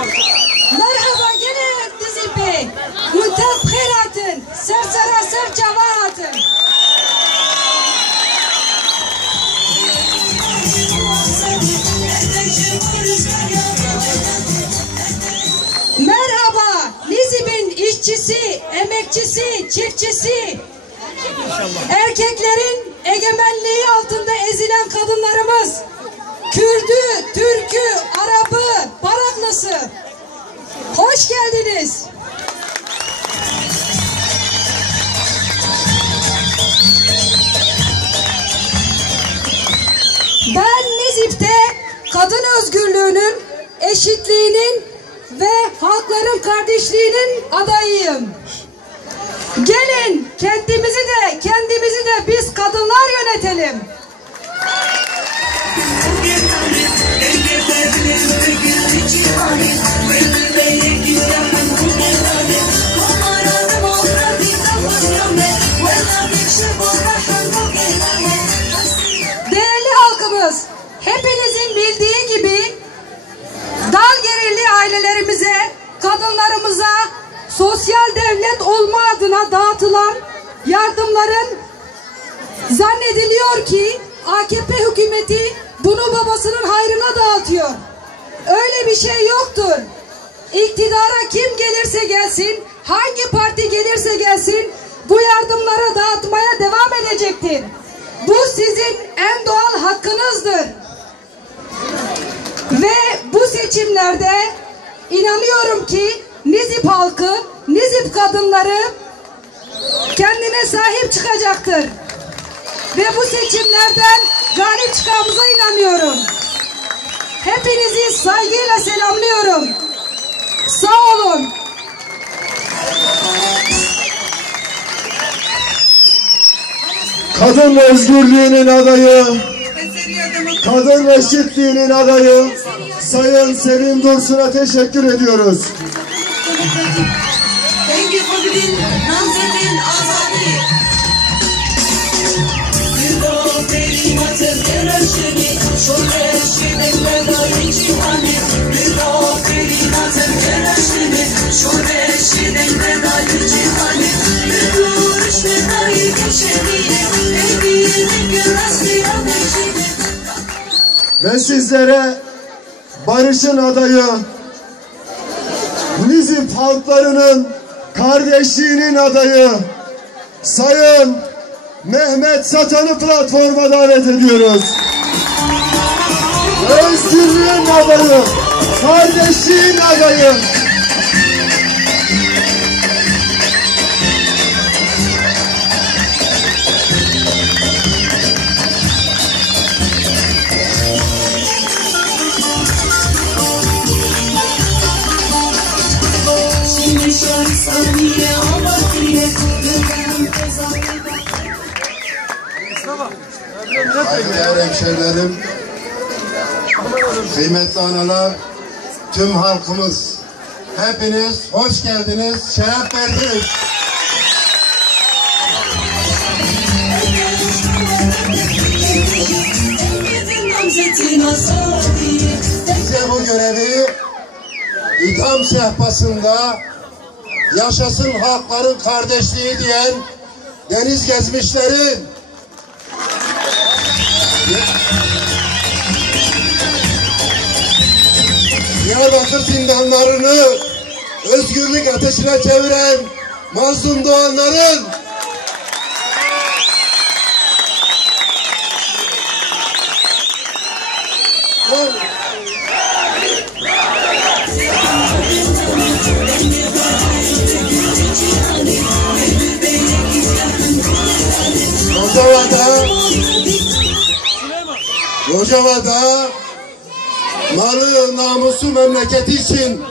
Merhaba gene Nizip Bey. Guten Khairatın. Sersera ser cavahatın. Merhaba Nizip'in işçisi, emekçisi, çiftçisi. Erkeklerin egemenliği altında ezilen kadınlarımız. Kürdü, Türkü, Arabı, Baraklısı. Hoş geldiniz. Ben Nizip'te kadın özgürlüğünün, eşitliğinin ve halkların kardeşliğinin adayıyım. Gelin kendimizi de kendimizi de biz kadınlar yönetelim. Kadınlarımıza sosyal devlet olma adına dağıtılan yardımların zannediliyor ki AKP hükümeti bunu babasının hayrına dağıtıyor. Öyle bir şey yoktur. İktidara kim gelirse gelsin, hangi parti gelirse gelsin bu yardımları dağıtmaya devam edecektir. Bu sizin en doğal hakkınızdır. Ve bu seçimlerde inanıyorum ki Nizip halkı, Nizip kadınları kendine sahip çıkacaktır. Ve bu seçimlerden galip çıkacağımıza inanıyorum. Hepinizi saygıyla selamlıyorum. Sağ olun. Kadın özgürlüğünün adayı, kadın eşitliğinin adayı Sayın Sevim Dursun'a teşekkür ediyoruz. Thank you for giving Namzet'in azadi. Yıldo beri matır yarışını, şöyle şirin vedayı cihane. Yıldo beri matır yarışını, şöyle şirin vedayı cihane. Yıldo iş vedayı geçeniye, evinin gönasıya beşine. Ve sizlere barışın adayı, Nizip halklarının kardeşliğinin adayı Sayın Mehmet Satan'ı platforma davet ediyoruz. Özgürlüğün adayı, kardeşliğin adayı. Saygıdeğer hemşerilerim, kıymetli analar, tüm halkımız, hepiniz hoş geldiniz, şeref verdiniz. Bize bu görevi idam sehpasında yaşasın halkların kardeşliği diyen deniz gezmişlerin Diyarbakır zindanlarını özgürlük ateşine çeviren mazlum doğanların Rojava'da malı namusu memleketi için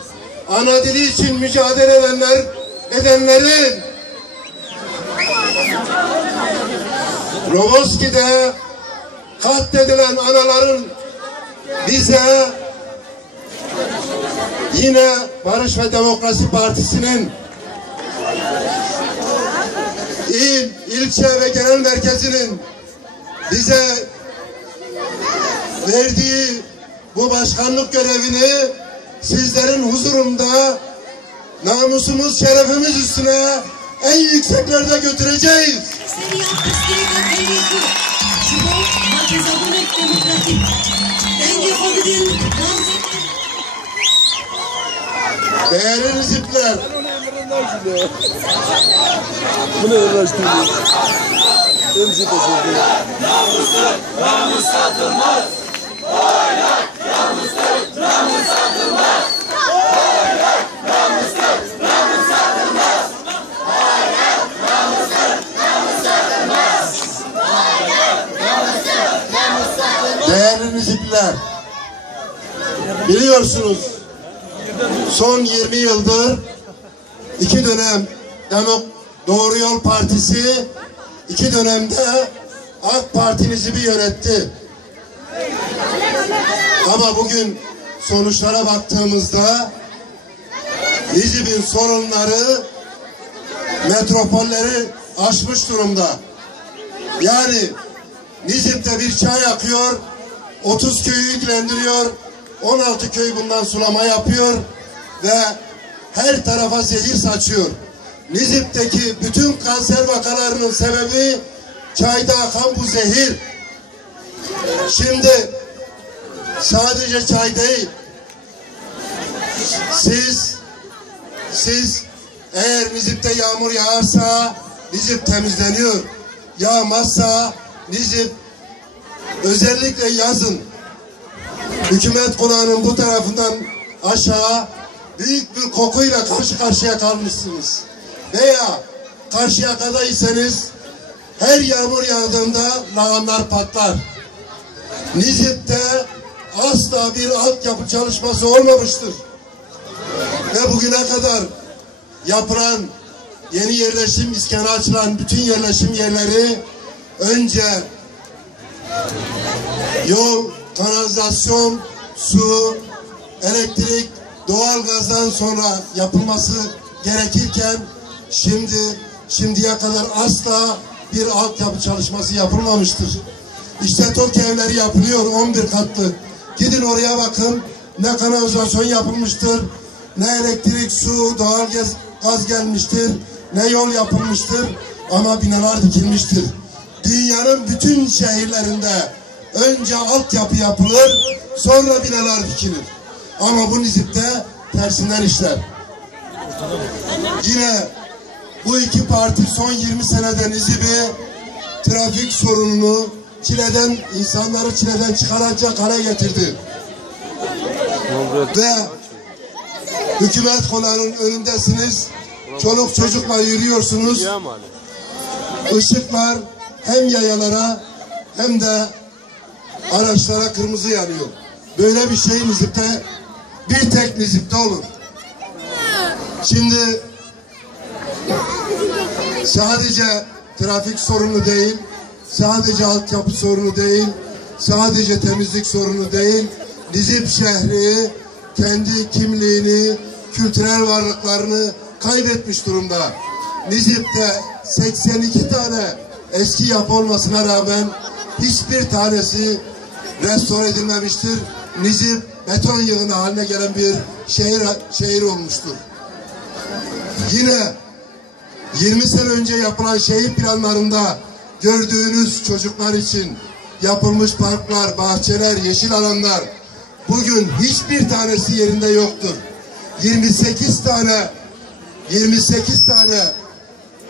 ana dili için mücadele edenler edenlerin Roboski'de katledilen anaların bize yine Barış ve Demokrasi Partisi'nin il, ilçe ve genel merkezinin bize verdiği bu başkanlık görevini sizlerin huzurunda namusumuz, şerefimiz üstüne en yükseklerde götüreceğiz. Seria Askeriga Beyliku. Şubo Makezabunek Demokratik. Denge Hovidin Namzetin. Değerli nizipler, biliyorsunuz son 20 yıldır iki dönem Demok Doğru Yol Partisi iki dönemde AK Parti Nizip'i yönetti. Ama bugün sonuçlara baktığımızda Nizip'in sorunları metropolleri aşmış durumda. Yani Nizip'te bir çay akıyor, 30 köyü ilgilendiriyor, 16 köy bundan sulama yapıyor ve her tarafa zehir saçıyor. Nizip'teki bütün kanser vakalarının sebebi çayda akan bu zehir. Şimdi sadece çay değil, siz siz eğer Nizip'te yağmur yağarsa Nizip temizleniyor. Yağmazsa Nizip özellikle yazın hükümet konağının bu tarafından aşağı büyük bir kokuyla karşı karşıya kalmışsınız. Veya Karşıyaka'daysanız her yağmur yağdığında lağımlar patlar. Nizip'te asla bir altyapı çalışması olmamıştır. Ve bugüne kadar yapılan yeni yerleşim iskana açılan bütün yerleşim yerleri önce yol, kanalizasyon, su, elektrik, doğalgazdan sonra yapılması gerekirken şimdi şimdiye kadar asla bir altyapı çalışması yapılmamıştır. İşte TOK evleri yapılıyor 11 katlı. Gidin oraya bakın ne kanalizasyon yapılmıştır, ne elektrik, su, doğalgaz gaz gelmiştir, ne yol yapılmıştır ama binalar dikilmiştir. Dünyanın bütün şehirlerinde önce altyapı yapılır, sonra binalar dikilir. Ama bu Nizip'te tersinden işler. Yine bu iki parti son 20 senede Nizip'i trafik sorununu çileden, insanları çileden çıkaracak hale getirdi. Ve hükümet konağının önündesiniz. Çoluk çocukla yürüyorsunuz. Işıklar hem yayalara hem de araçlara kırmızı yanıyor. Böyle bir şey Nizip'te bir tek Nizip'te olur. Şimdi sadece trafik sorunu değil, sadece altyapı sorunu değil, sadece temizlik sorunu değil, Nizip şehri kendi kimliğini, kültürel varlıklarını kaybetmiş durumda. Nizip'te 82 tane eski yapı olmasına rağmen hiçbir tanesi restore edilmemiştir. Nizip beton yığını haline gelen bir şehir şehir olmuştur. Yine 20 sene önce yapılan şehir planlarında gördüğünüz çocuklar için yapılmış parklar, bahçeler, yeşil alanlar bugün hiçbir tanesi yerinde yoktur. 28 tane 28 tane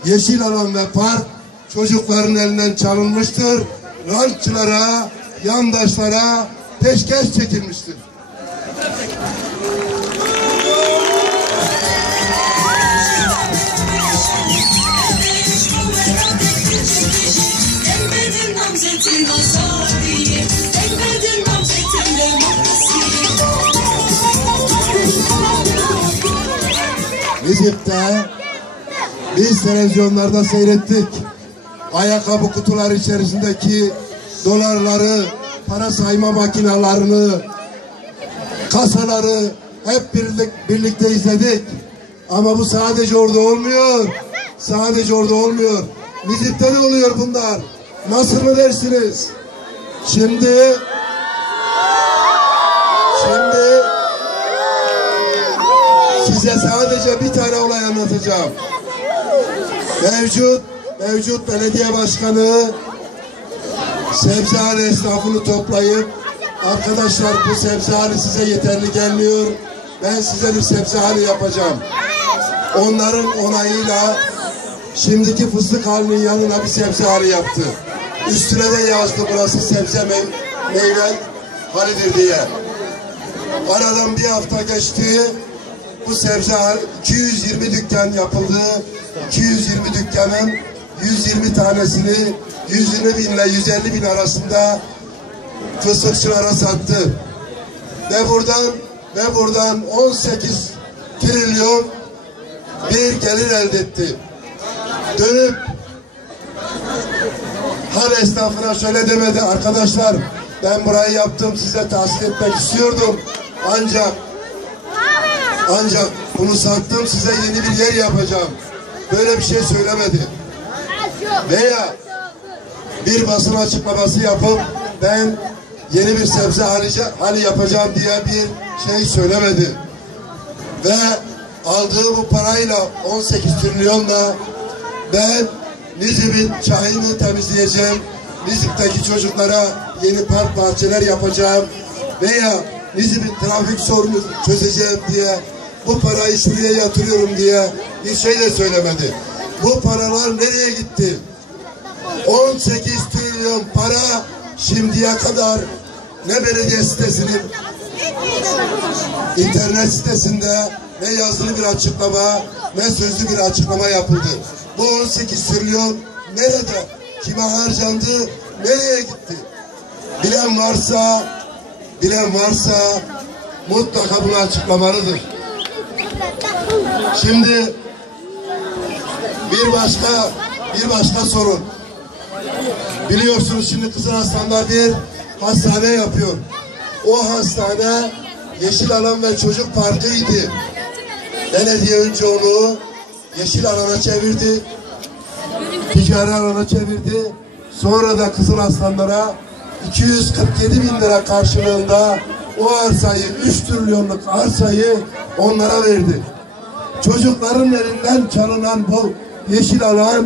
yeşil alan ve park çocukların elinden çalınmıştır. Rantçılara, yandaşlara peşkeş çekilmiştir. Nizip'te biz televizyonlarda seyrettik. Ayakkabı kutuları içerisindeki dolarları, para sayma makinalarını, kasaları hep birlik, birlikte izledik. Ama bu sadece orada olmuyor. Sadece orada olmuyor. Nizip'te de oluyor bunlar. Nasıl mı dersiniz? Şimdi şimdi Size sadece bir tane olay anlatacağım. Mevcut, mevcut belediye başkanı sebzehane esnafını toplayıp arkadaşlar bu sebzehane size yeterli gelmiyor. Ben size bir sebzehane yapacağım. Onların onayıyla şimdiki fıstık halinin yanına bir sebzehane yaptı. Üstüne de yazdı burası sebze mey meyve halidir diye. Aradan bir hafta geçti. Bu sebze 220 dükkan yapıldı. 220 dükkanın 120 tanesini 120 bin ile 150 bin arasında fıstıkçılara sattı. Ve buradan ve buradan 18 trilyon bir gelir elde etti. Dönüp hal esnafına şöyle demedi arkadaşlar ben burayı yaptım size tahsil etmek istiyordum ancak ancak bunu sattım size yeni bir yer yapacağım. Böyle bir şey söylemedi. Veya bir basın açıklaması yapıp ben yeni bir sebze hali, hali yapacağım diye bir şey söylemedi. Ve aldığı bu parayla 18 trilyonla ben Nizip'in çayını temizleyeceğim. Nizip'teki çocuklara yeni park bahçeler yapacağım. Veya Nizip'in trafik sorunu çözeceğim diye bu parayı şuraya yatırıyorum diye bir şey de söylemedi. Bu paralar nereye gitti? 18 trilyon para şimdiye kadar ne belediye sitesinin internet sitesinde ne yazılı bir açıklama ne sözlü bir açıklama yapıldı. Bu 18 trilyon nerede? Kime harcandı? Nereye gitti? Bilen varsa bilen varsa mutlaka bunu açıklamalıdır. Şimdi bir başka bir başka sorun. Biliyorsunuz şimdi Kızılarslan'da bir hastane yapıyor. O hastane Yeşil Alan ve Çocuk Parkı'ydı. Belediye önce onu yeşil alana çevirdi. Ticari alana çevirdi. Sonra da Kızıl Aslanlara 247 bin lira karşılığında o arsayı 3 trilyonluk arsayı onlara verdi. Çocukların elinden çalınan bu yeşil alan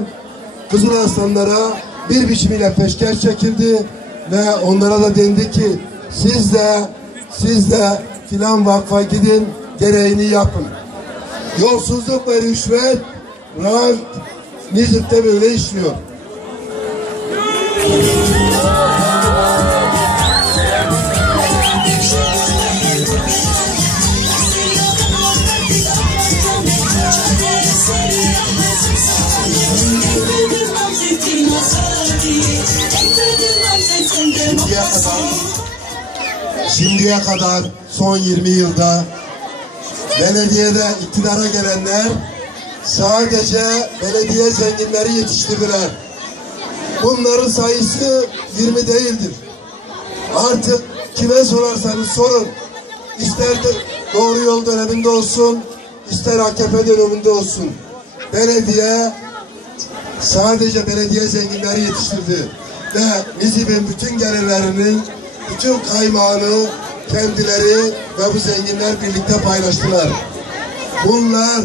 Kızıl Aslanlara bir biçimiyle peşkeş çekildi ve onlara da dendi ki siz de siz de filan vakfa gidin gereğini yapın. Yolsuzluk ve rüşvet rant Nizip'te böyle işliyor. Kadar son 20 yılda belediyede iktidara gelenler sadece belediye zenginleri yetiştirdiler. Bunların sayısı 20 değildir. Artık kime sorarsanız sorun. İster doğru yol döneminde olsun, ister AKP döneminde olsun. Belediye sadece belediye zenginleri yetiştirdi. Ve Nizip'in bütün gelirlerinin, bütün kaymağını kendileri ve bu zenginler birlikte paylaştılar. Bunlar